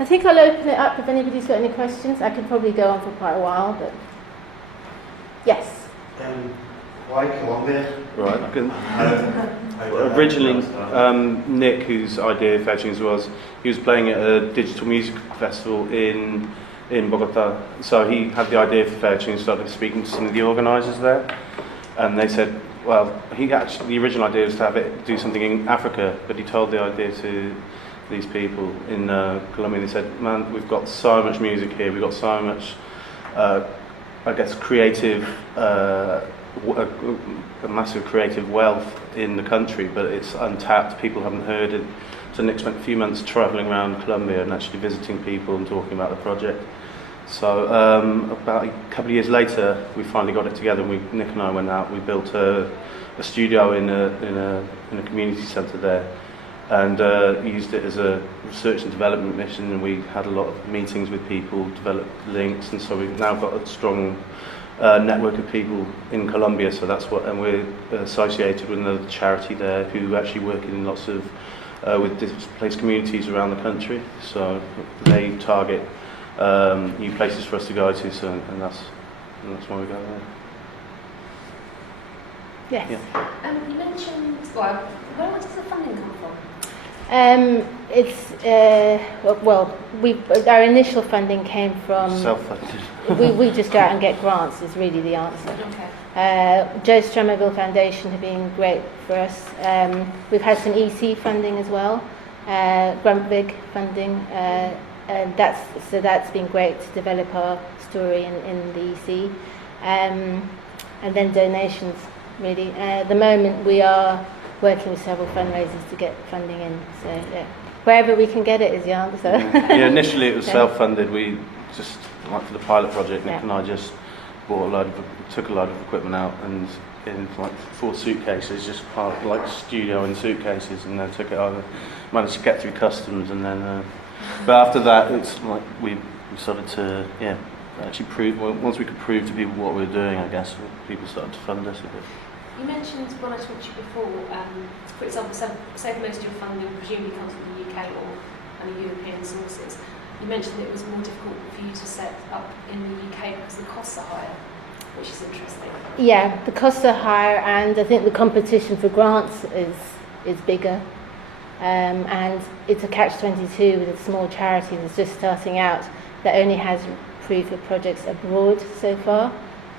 I think I'll open it up if anybody's got any questions. I could probably go on for quite a while, but yes. Why Colombia? Right. Originally, Nick, whose idea for Etchings was, he was playing at a digital music festival in Bogota. So he had the idea for Etchings, started speaking to some of the organisers there, and they said, well, the original idea was to have it do something in Africa, but he told the idea to these people in Colombia. They said, man, we've got so much music here, we've got so much, I guess, creative, a massive creative wealth in the country, but it's untapped, people haven't heard it. So Nick spent a few months travelling around Colombia and actually visiting people and talking about the project. So about a couple of years later, we finally got it together, and Nick and I went out, we built a studio in a community centre there, and used it as a research and development mission, and we had a lot of meetings with people, developed links, and so we've now got a strong network of people in Colombia. So that's what, and we're associated with another charity there who actually work in lots of with displaced communities around the country. So they target new places for us to go to. So and that's why we go there. Yes. Yeah. You mentioned, well, where does the funding come from? Our initial funding came from self-funded. we just go out and get grants is really the answer. Okay. Joe Strummerville Foundation have been great for us. We've had some EC funding as well, Grumpvig funding, and that's been great to develop our story in the EC, and then donations really. At the moment we are working with several fundraisers to get funding in, so yeah, wherever we can get it is the answer. Yeah, initially it was self-funded. We just, like for the pilot project, Nick and I just took a load of equipment out and in like 4 suitcases, just parked like studio in suitcases, and then took it over. Managed to get through customs, and then but after that it's like we started to actually prove, once we could prove to people what we were doing, I guess people started to fund us a bit. You mentioned when I talked to you before, for example, say most of your funding presumably comes from the UK or any European sources. You mentioned it was more difficult for you to set up in the UK because the costs are higher, which is interesting. Yeah, the costs are higher, and I think the competition for grants is bigger. And it's a catch-22 with a small charity that's just starting out that only has proof of projects abroad so far,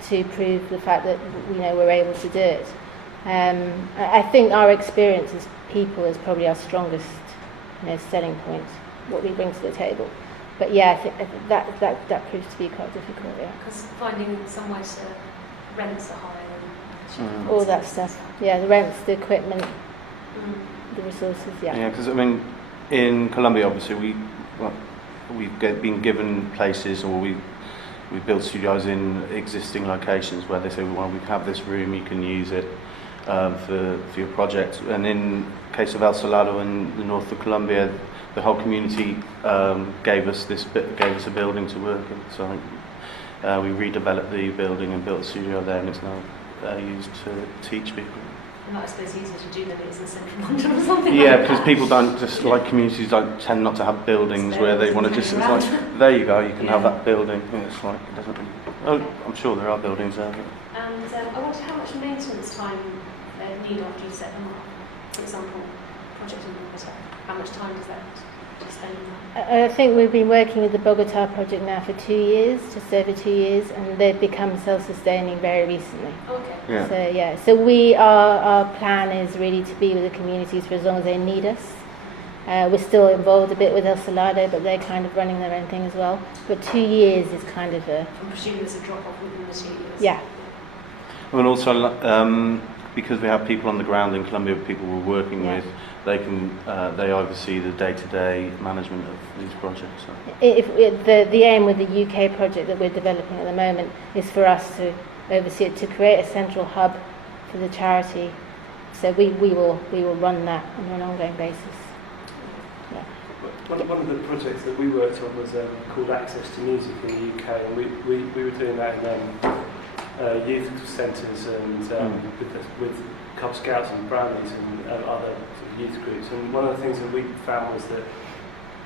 to prove the fact that we're able to do it. I think our experience as people is probably our strongest selling point, what we bring to the table. But yeah, I think that proves to be quite difficult. Yeah, because finding somewhere to rents are higher. All that stuff. Yeah, the rents, the equipment, the resources. Yeah. Yeah, because I mean, in Colombia, obviously we've been given places, or we build studios in existing locations where they say, well, we have this room, you can use it for your project. And in the case of El Salado in the north of Colombia, the whole community gave us a building to work in. So we redeveloped the building and built a studio there, and it's now used to teach people. And I suppose easier to do than it is in central London or something. Yeah, like because people don't just, like communities don't tend not to have buildings where they want to just, it's like, there you go, you can have that building. And it's like, it doesn't really, I'm sure there are buildings there. But. And I wondered how much maintenance time they need after you set them up. For example, project in Bogota, how much time does that spend on that? I think we've been working with the Bogota project now for 2 years, just over 2 years, and they've become self-sustaining very recently. Okay. Yeah. So our plan is really to be with the communities for as long as they need us. We're still involved a bit with El Salado, but they're kind of running their own thing as well. But 2 years is kind of a... I'm presuming there's a drop-off within the 2 years. Yeah. And also, because we have people on the ground in Colombia, people we're working with, they oversee the day-to-day management of these projects. So. The aim with the UK project that we're developing at the moment is for us to oversee it, to create a central hub for the charity. So we will run that on an ongoing basis. Yeah. One of the projects that we worked on was called Access to Music in the UK, and we were doing that in youth centres and with Cub Scouts and Brownies and other youth groups. And one of the things that we found was that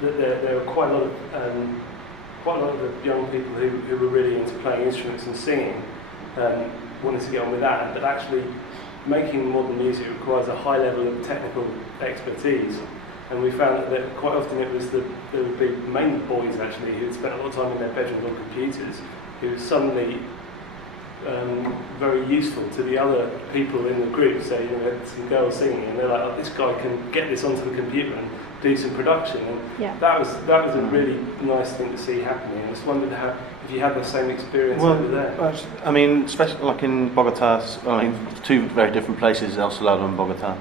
that there were quite a lot of the young people who were really into playing instruments and singing, wanted to get on with that, but actually making modern music requires a high level of technical expertise. And we found that quite often there would be mainly boys actually who had spent a lot of time in their bedrooms on computers, who were suddenly very useful to the other people in the group. So, you know, some girls singing, and they're like, oh, this guy can get this onto the computer and do some production. And that was a really nice thing to see happening. I just wondered if you had the same experience over there. I mean, especially like in Bogota, I mean, two very different places, El Salvador and Bogota.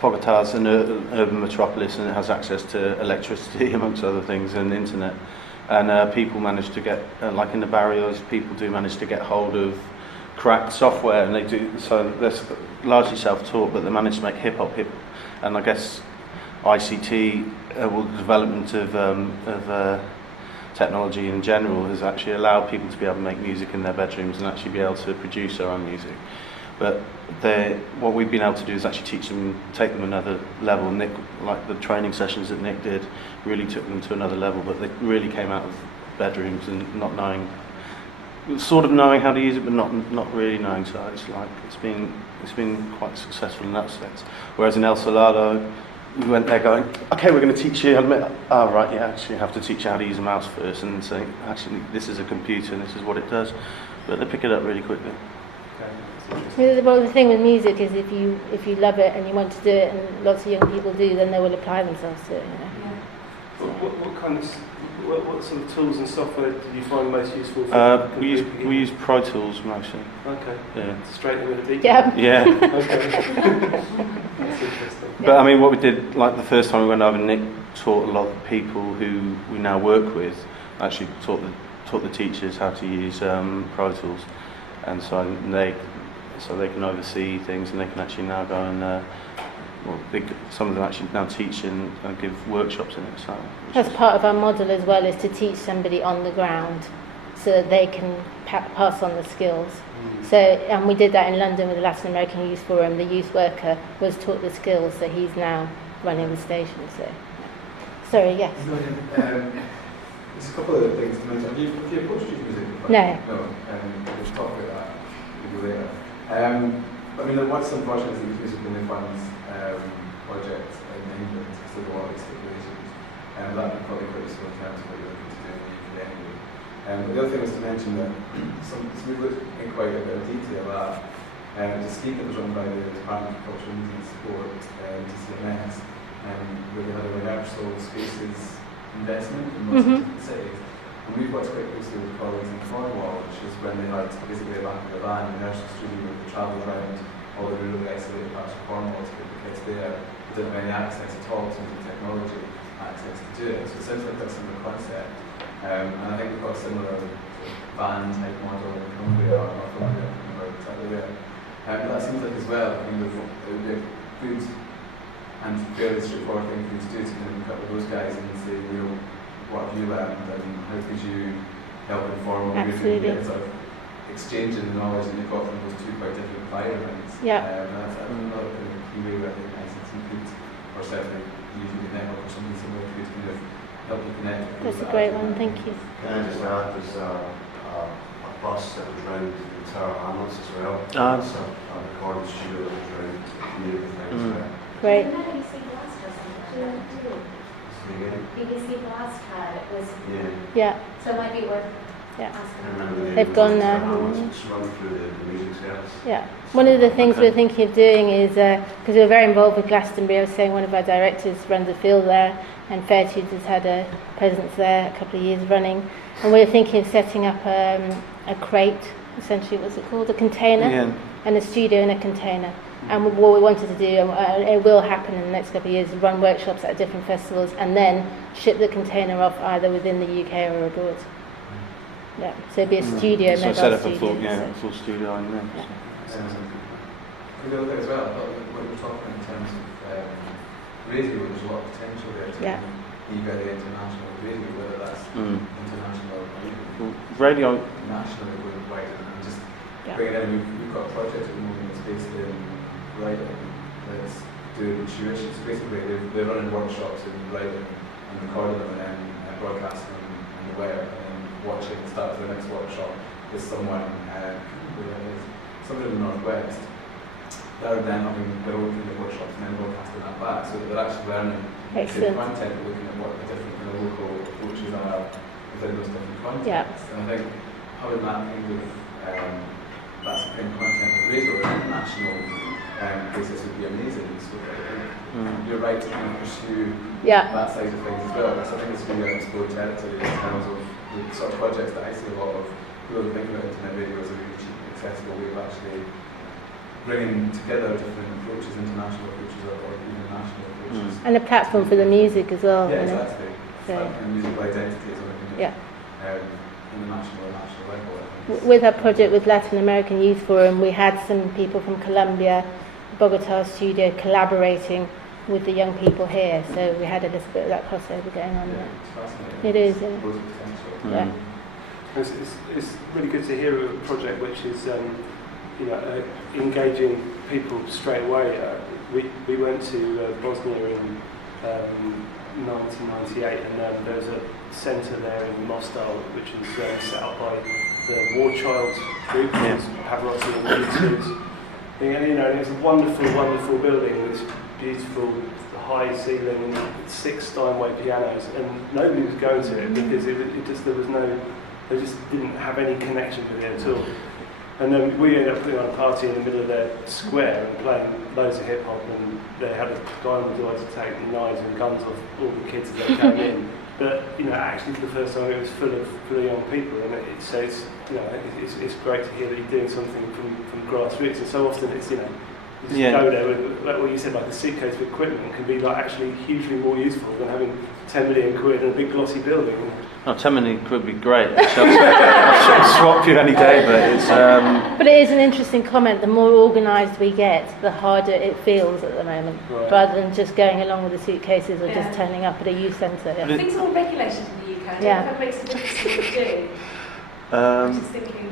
Bogota is an urban metropolis, and it has access to electricity, amongst other things, and internet. And people manage to get, like in the barrios, people do manage to get hold of cracked software, and they do. So they're largely self-taught, but they manage to make hip hop. And I guess ICT, well, the development of technology in general, has actually allowed people to be able to make music in their bedrooms and actually be able to produce their own music. But what we've been able to do is actually teach them, take them another level. Nick, like the training sessions that Nick did, really took them to another level. But they really came out of bedrooms and not knowing, sort of knowing how to use it, but not really knowing. So it's like it's been quite successful in that sense. Whereas in El Salvador, we went there going, okay, we're going to teach you how to right, yeah, actually you have to teach you how to use a mouse first, and say, actually, this is a computer and this is what it does. But they pick it up really quickly. Well, the thing with music is if you love it and you want to do it, and lots of young people do, then they will apply themselves to it. You know? Yeah. What sort of tools and software did you find most useful? For we use Pro Tools mostly. Okay. Yeah. Straight in with a deep. Yeah. Yeah. Okay. That's interesting. But I mean, what we did, like the first time we went over, Nick taught a lot of people who we now work with. Actually, taught the teachers how to use Pro Tools, and so they can oversee things, and they can actually now go and some of them actually now teach and give workshops in it. So That's part of our model as well, is to teach somebody on the ground so that they can pass on the skills. So, and we did that in London with the Latin American Youth Forum. The youth worker was taught the skills, so he's now running the station. So, sorry, yes. There's a couple of things to mention. Have you approached youth music? No. No. We'll talk about that maybe later. I mean, what's unfortunate is that youth music only funds projects in England because of a lot of stipulations, and that would probably quite useful in terms of what you're looking to do in the UK anyway. But the other thing was to mention that we've looked in quite a bit of detail at the scheme that was run by the Department of Culture, Media and Sport, DCMS, where they had a rehearsal spaces investment in lots of different cities. And we've worked quite closely with colleagues in Cornwall, which is when they had basically a back of the van rehearsal studio where they travelled around all the really isolated parts of Cornwall to get the kids there. They didn't have any access at all in terms of technology access to do it. So it sounds like that's a similar concept. And I think we've got a similar van type model in Cumbria or Northumbria, I don't remember exactly where. But that seems like as well, I mean, it would be a good and fairly straightforward thing for you to do, to kind of look up with those guys and say, you know, what have you learned and how could you help inform or maybe get sort of exchanging the knowledge that you've got from those two quite different environments. Yeah. That's another kind of key way where I think ICT could, or certainly using the network or something similar could kind of help you connect. That's a great one, thank you. Can I just add, there's a bus that was round the Tower Hamlets as well. So a recording studio that was round near the things there. Great. BBC Blast had it was. Yeah. So it might be worth asking. They've gone there. Run through the music service. Yeah. One of the things we're thinking of doing is, because we're very involved with Glastonbury, I was saying one of our directors runs a field there, and Fairtunes has had a presence there a couple of years running, and we're thinking of setting up a crate, essentially, what's it called, a container, and a studio in a container. And what we wanted to do, and it will happen in the next couple of years, is run workshops at different festivals and then ship the container off either within the UK or abroad. Yeah, so it'd be a studio, so mobile set up studio. a full studio in there. The other thing as well, I thought what we're talking in terms of radio, there's a lot of potential there to be very international radio, whether that's international or radio. nationally worldwide, and just bring it in. We've got a project at the moment that's based in Brighton that's doing tuition. So basically they're running workshops in Brighton and recording them and then broadcasting them on the web, and then watching the start of the next workshop is someone in the northwest. They're then having their own kind of workshops and then broadcasting that back, so that they're actually learning the same content, but looking at what the different kind of local approaches are within those different contexts. And I think having that kind of that's the kind of content with radio on an international basis would be amazing. So I think you're right to kind of pursue that side of things as well. So I think it's really unexplored territory in terms of the sort of projects that I see a lot of people think about internet radio as a really cheap and accessible way of actually bringing together different approaches, international approaches or even national approaches. And a platform for the music as well. Yeah, you know? exactly. So, and musical identity is what we can do in the national level. With our project with Latin American Youth Forum, we had some people from Colombia, Bogota studio collaborating with the young people here, so we had a little bit of that crossover going on there. It's fascinating. It is, yeah. It's really good to hear of a project which is engaging people straight away. We went to Bosnia in 1998, and there was a centre there in Mostar which was set up by the War Child group, Pavarotti and U2. And it was a wonderful, wonderful building. It was beautiful, high ceiling, 6 Steinway pianos, and nobody was going to it because they just didn't have any connection with it at all. And then we ended up putting on a party in the middle of their square and playing loads of hip hop, and they had a guy on the door to take the knives and guns off all the kids as they came in. But actually for the first time it was full of young people, and it's great to hear that you're doing something from grassroots. And so often it's you just go there with, like what you said, like a suitcase of equipment can be like actually hugely more useful than having 10 million quid and a big glossy building. Oh, 10 million quid would be great. I'll swap you any day, but it's... But it is an interesting comment. The more organised we get, the harder it feels at the moment, rather than just going along with the suitcases or just turning up at a youth centre. Yeah. Things are all regulated in the UK. I don't know if that makes a difference to what we do. I'm just thinking...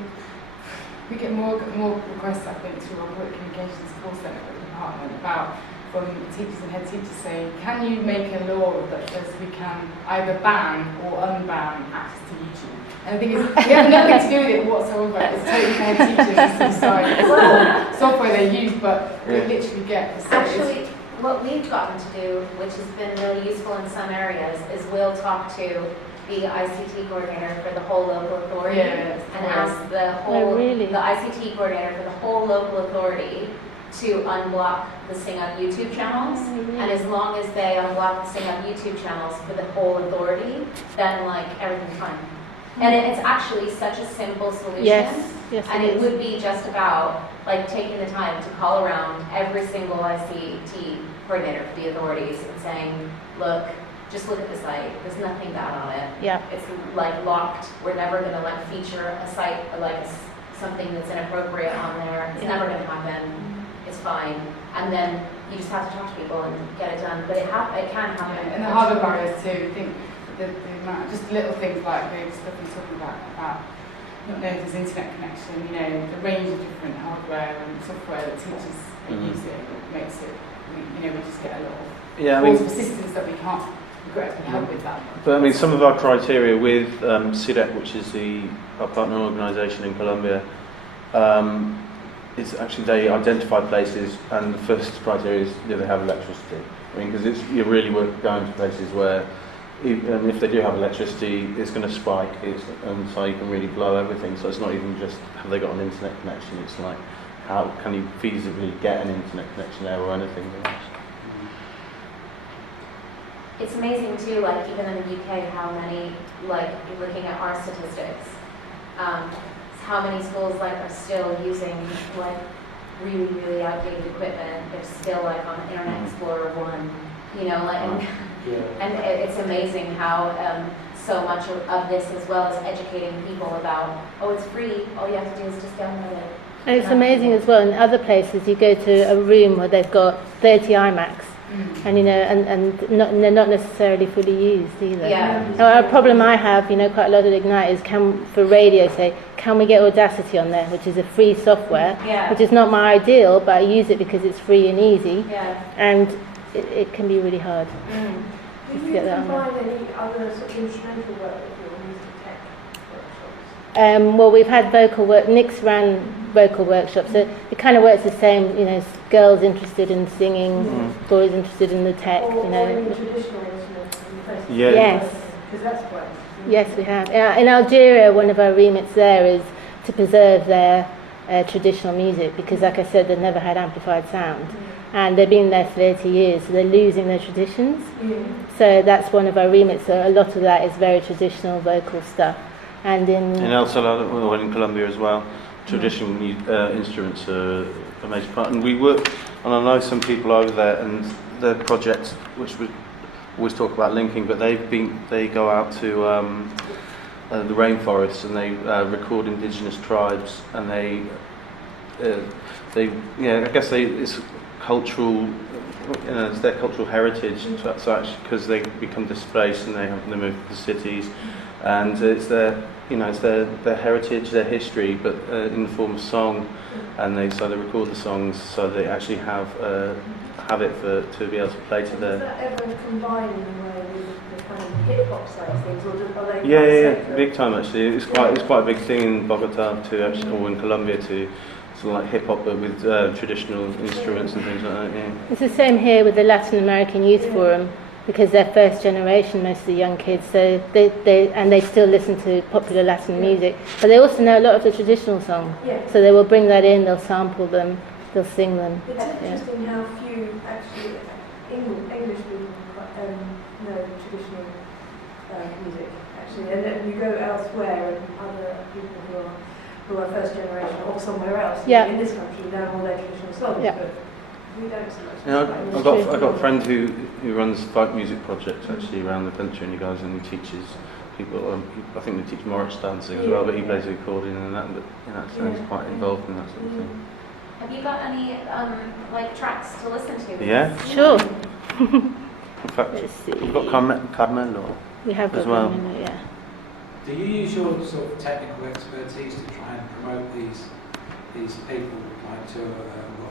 We get more requests, I think, to our public communications support centre department about from teachers and head teachers saying, can you make a law that says we can either ban or unban access to YouTube? And the thing is, we have nothing to do with it whatsoever. It's totally for head teachers to decide what software they use, but we literally get the Actually, what we've gotten to do, which has been really useful in some areas, is we'll talk to the ICT coordinator for the whole local authority and ask the ICT coordinator for the whole local authority to unblock the Sing Up YouTube channels, and as long as they unblock the Sing Up YouTube channels for the whole authority, then everything's fine. And it's actually such a simple solution. Yes, and it would be just about taking the time to call around every single ICT coordinator for the authorities and saying, look, just look at the site. There's nothing bad on it. Yeah. It's locked. We're never going to feature a site or something that's inappropriate on there. It's never going to happen. It's fine. And then you just have to talk to people and get it done. But it can happen. And the harder barriers too. I think the amount, just little things like the stuff you're talking about not knowing if there's internet connection. The range of different hardware and software that teachers are using makes it. We just get a lot of persistence that we can't. Help with that. But some of our criteria with CIDEC, which is our partner organisation in Colombia, it's actually they identify places, and the first criteria is do they have electricity. Because you really were going to places where, even if they do have electricity, it's going to spike, and so you can really blow everything. So it's not even just have they got an internet connection. It's how can you feasibly get an internet connection there or anything else. It's amazing too, even in the UK, how many, looking at our statistics, how many schools are still using really, really outdated equipment. They're still on Internet Explorer 1, and it's amazing how so much of this, as well as educating people about, it's free, all you have to do is just download it. And it's amazing as well, in other places you go to a room where they've got 30 iMacs. And they're not necessarily fully used either. A problem I have, quite a lot of Ignite is for radio say, can we get Audacity on there, which is a free software, which is not my ideal, but I use it because it's free and easy, and it can be really hard. Just Do to you get that on there. combine any other sort of instrumental work with your music tech workshops? Well, we've had vocal work. Nick's ran vocal workshops, so it kind of works the same. You know, girls interested in singing, boys interested in the tech. Or You know. any traditional instruments in the festival? Yeah. Yes. Because that's quite. Yes, we have. In Algeria, one of our remits there is to preserve their traditional music because, like I said, they've never had amplified sound. And they've been there 30 years, so they're losing their traditions. So that's one of our remits. So a lot of that is very traditional vocal stuff. And in El Salvador, or in Colombia as well, traditional instruments are a major part. And we work, and I know some people over there, and their projects, which we always talk about linking, but they go out to the rainforests and they record indigenous tribes, and they I guess it's cultural, it's their cultural heritage. So actually, because they become displaced and they move to the cities, and it's their heritage, their history, but in the form of song, and they record the songs so they actually have it to be able to play to their. Does that ever combine in a way with the kind of hip hop side of things, or are they Yeah, separate? big time actually. It's quite a big thing in Bogota to actually, or in Colombia to sort of like hip hop, but with traditional instruments and things like that. Yeah. it's the same here with the Latin American Youth Forum because they're first generation, most of the young kids. So they still listen to popular Latin music, but they also know a lot of the traditional songs. Yeah. So they will bring that in. They'll sample them. They'll sing them. It's interesting how few actually English people know traditional music actually, and then you go elsewhere and other people who are first generation or somewhere else in this country know all their traditional songs, but we don't so much. Yeah, I've got a friend who runs folk music projects actually around the country, and he goes and he teaches people. I think they teach Morris dancing as well, but he plays the accordion and that. But he's quite involved in that sort of thing. Have you got any tracks to listen to? Yeah. Sure. In fact, we've got Carmelo. We have as got well. Carmelo, yeah. Do you use your sort of technical expertise to try and promote these people like to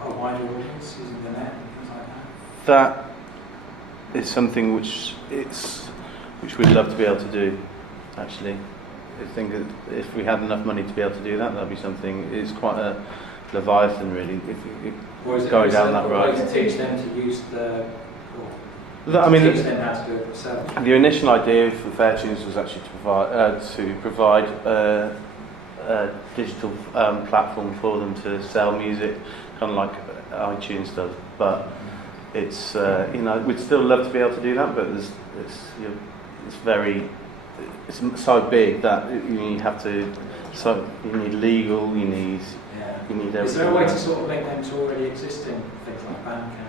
a wider audience using the net and things like that? That is something which we'd love to be able to do. Actually, I think that if we had enough money to be able to do that, that'd be something. It's quite a leviathan, really. If going down that road. To teach them to use the. Teach them how to do it themselves. The initial idea for Fairtunes was actually to provide a digital platform for them to sell music, kind of like iTunes does. But it's we'd still love to be able to do that, but it's so big that you have to. So you need legal, you need everything. Is there a way to sort of link them to already existing things like Bandcamp?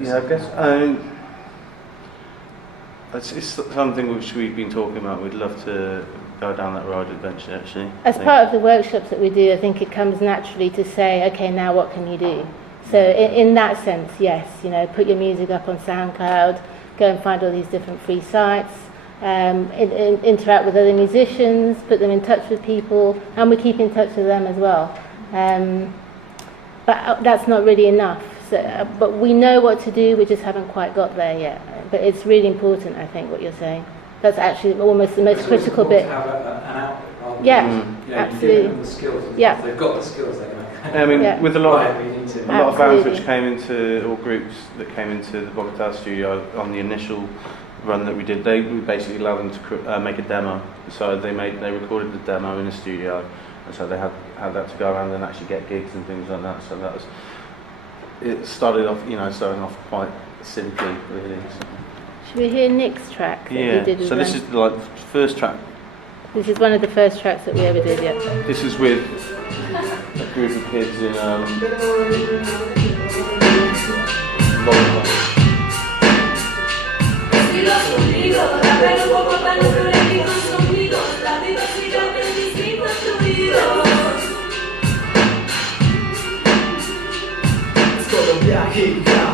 Yeah, I guess. It's something which we've been talking about. We'd love to go down that road eventually, actually. As part of the workshops that we do, I think it comes naturally to say, okay, now what can you do? So in that sense, yes, put your music up on SoundCloud, go and find all these different free sites, interact with other musicians, put them in touch with people, and we keep in touch with them as well. But that's not really enough. So, but we know what to do, we just haven't quite got there yet. But it's really important, I think, what you're saying. That's actually almost the most critical bit. To have an outlet, absolutely. You give them the skills. Yeah. If they've got the skills, they can. I mean, with a lot of Absolutely. bands which came into, or groups that came into the Bogota studio on the initial run that we did, we basically allowed them to make a demo. So they recorded the demo in the studio, and so they had that to go around and actually get gigs and things like that. So that was. It started off quite simply, really. Should we hear Nick's track that he did with this is like the first track. This is one of the first tracks that we ever did, yeah. This is with a group of kids in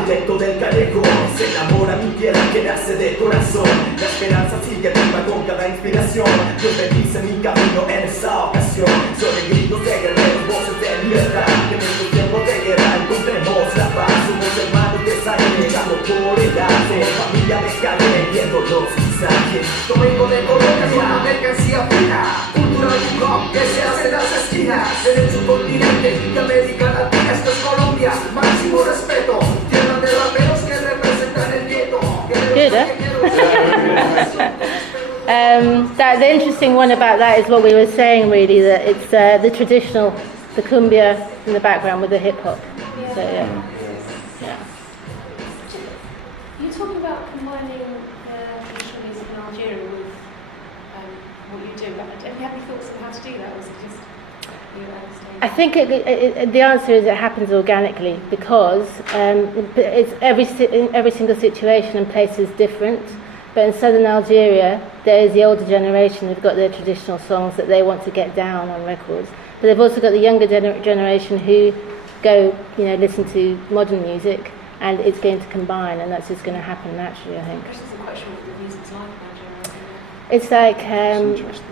directo del callejón, se enamora mi tierra que nace de corazón. La esperanza sigue viva con cada inspiración. Dios bendice mi camino en esta ocasión. Son el grito de guerreros, voces de libertad. Que en estos tiempos de guerra encontremos la paz. Somos hermanos de sangre, llegando por edad. Somos familia de calle. viendo los visajes. Domingo de Colombia es una mercancía fina. Cultura hip hop que se hace en las esquinas. En el subcontinente de América Latina, esto es Colombia. Máximo respeto. Tierra de raperos que representan el gueto. Good, eh? The interesting one about that is what we were saying, really, that it's the traditional, the cumbia in the background with the hip hop. So yeah. You're talking about combining traditional music in Algeria with what you do. Have you had any thoughts on how to do that, or is it just you understand? I think the answer is it happens organically because it's every single situation and place is different. But in southern Algeria, there is the older generation who've got their traditional songs that they want to get down on records. But they've also got the younger generation who go, listen to modern music, and it's going to combine, and that's just going to happen naturally, I think. This isn't quite sure what the music's like in Algeria. It's like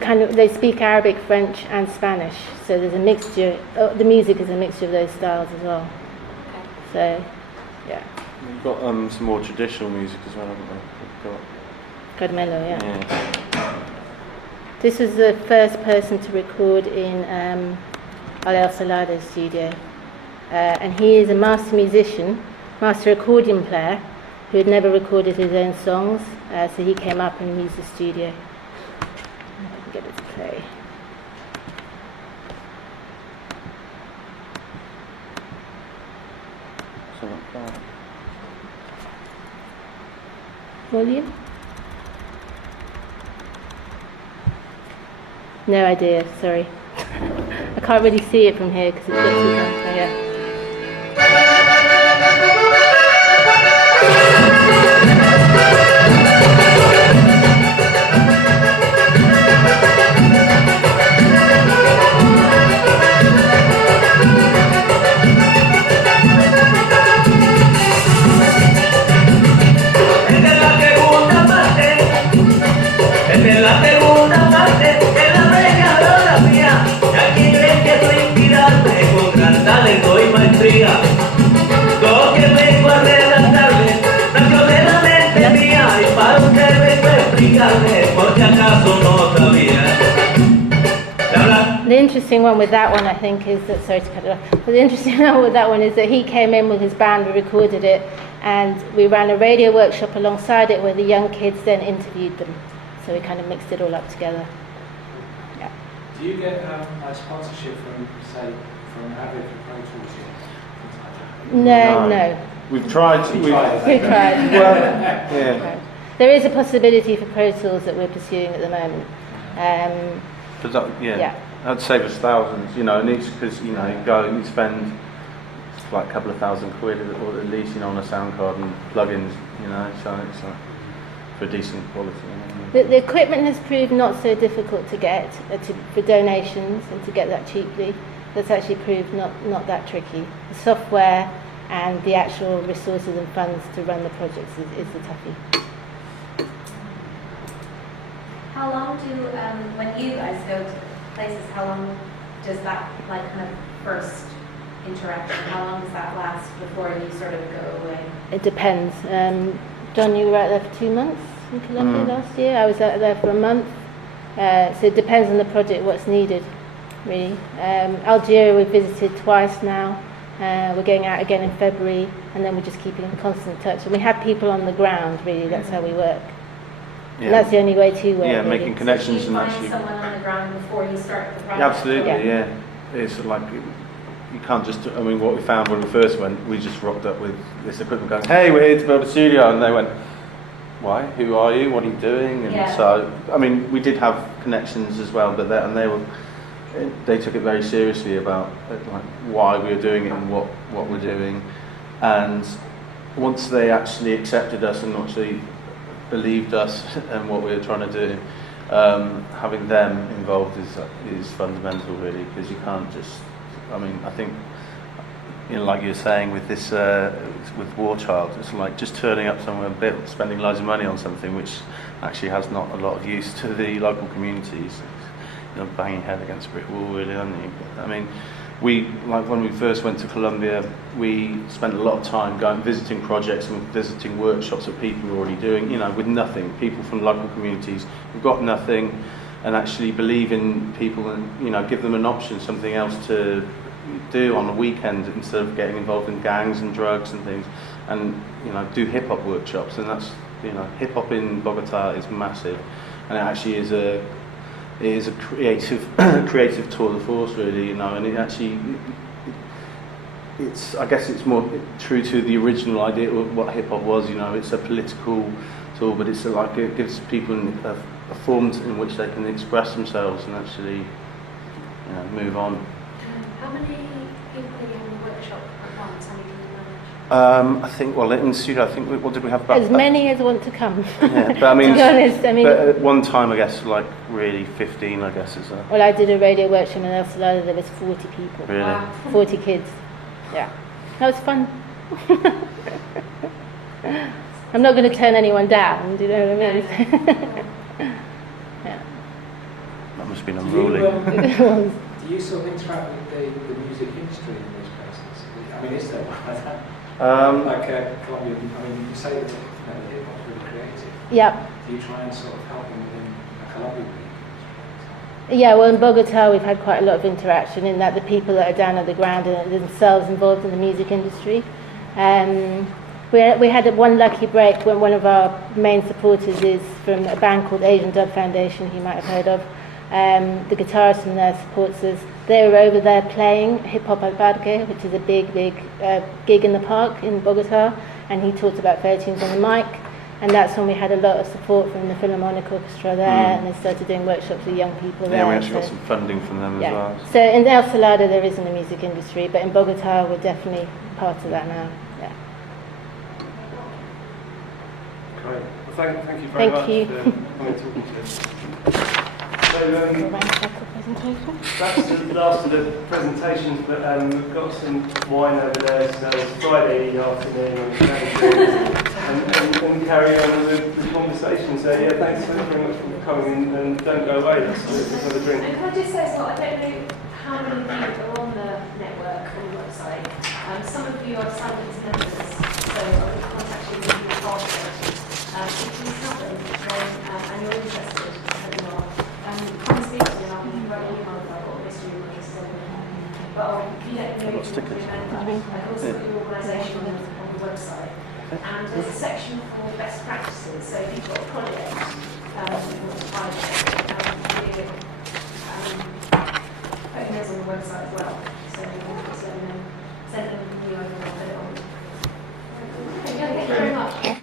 kind of, they speak Arabic, French, and Spanish. So there's a mixture. The music is a mixture of those styles as well. Okay. So, yeah. We've got some more traditional music as well, haven't we? We've got Carmelo, yeah. This was the first person to record in Al Salade's studio. And he is a master musician, master accordion player, who had never recorded his own songs. So he came up and used the studio. I can get it to play. Volume? No idea, sorry. I can't really see it from here because it's got too down. Yeah. The interesting one with that one, I think, is that, sorry to cut it off, but the interesting one with that one is that he came in with his band, we recorded it, and we ran a radio workshop alongside it where the young kids then interviewed them. So we kind of mixed it all up together. Yeah. Do you get like sponsorship from, say, from Avid or Pro Tools yet? No. We've tried. We've tried. Well, yeah. There is a possibility for Pro Tools that we're pursuing at the moment. That'd save us thousands, and it's because you go and you spend like a couple of £1,000 or at least on a sound card and plugins, so it's like for decent quality. The equipment has proved not so difficult to get for donations and to get that cheaply. That's actually proved not that tricky. The software and the actual resources and funds to run the projects is the toughie. How long when you guys go to places, how long does that kind of first interaction, how long does that last before you sort of go away? It depends. John, you were out there for 2 months in Colombia last year. I was out there for a month. So it depends on the project, what's needed, really. Algeria we've visited twice now. We're going out again in February, and then we're just keeping in constant touch. And we have people on the ground, really. That's how we work. Yeah. And that's the only way to work. Yeah, really. making connections so and actually. Find someone on the ground before you start the project. Absolutely, yeah. It's like you can't just. I mean, what we found when we first went, we just rocked up with this equipment, going, "Hey, we're here to build a studio," and they went, "Why? Who are you? What are you doing?" And so, I mean, we did have connections as well, but they took it very seriously about like why we were doing it and what we're doing, and once they actually accepted us and actually believed us and what we were trying to do, having them involved is fundamental, really, because you can't just. I mean, I think, like you were saying with this with War Child, it's like just turning up somewhere and spending loads of money on something which actually has not a lot of use to the local communities. Banging your head against a brick wall, really, aren't you? I mean, like when we first went to Colombia, we spent a lot of time going visiting projects and visiting workshops that people were already doing, you know, with nothing. People from local communities who've got nothing, and actually believe in people and, you know, give them an option, something else to do on the weekend instead of getting involved in gangs and drugs and things, and, you know, do hip hop workshops. And that's, you know, hip hop in Bogota is massive, and it actually is a creative tour de force, really, you know, and it actually, it's, I guess it's more true to the original idea of what hip hop was, you know. It's a political tool, but it's like, it gives people a form in which they can express themselves and actually, you know, move on. How many people are you in the workshop at once? How many can you manage? I think, well, in the studio, I think, what did we have? About as many as want to come. Yeah, but I mean, to be honest, I mean, but at one time, I guess, like really 15, I guess, is a... Well, I did a radio workshop in El Salvador. There was 40 people. Really? Wow. 40 kids. Yeah, that was fun. I'm not going to turn anyone down. Do you know what I mean? Yeah. That must have been Do unruly. do you sort of interact with the music industry in these places? I mean, is there one like that? Like Colombian, I mean, you say that, you know, the hip hop's really creative. Yeah. Do you try and sort of help them within a Colombian music? Yeah, well, in Bogota we've had quite a lot of interaction in that the people that are down at the ground are themselves involved in the music industry. We had one lucky break when one of our main supporters is from a band called Asian Dub Foundation, you might have heard of. The guitarist from there supports us. They were over there playing Hip Hop al Parque, which is a big gig in the park in Bogota, and he talked about 13s on the mic. And that's when we had a lot of support from the Philharmonic Orchestra there, and they started doing workshops with young people there. Yeah, we actually got some funding from them as well. So in El Salvador there isn't a music industry, but in Bogota we're definitely part of that now. Yeah. Great. Well, thank you very much for coming and talking to us. So, that's the last of the presentations, but we've got some wine over there, so it's Friday afternoon and carry on with the conversation. So yeah, thanks very much for coming and don't go away, let's have a drink. And can I just say as well, I don't know how many of you are on the network, on the website. Some of you are signed up as members, so I will contact you with your password. If you haven't, then, and you're interested, and you are, come and speak to me and I'll write an email if I've got a list of your interests. But if you let me know, I can also put your organisation on the website. And there's a section for best practices, so if you've got a project you want to find put those on the website as well. So you can just let me know, send them to me over and I'll put it on. Okay, thank you very much.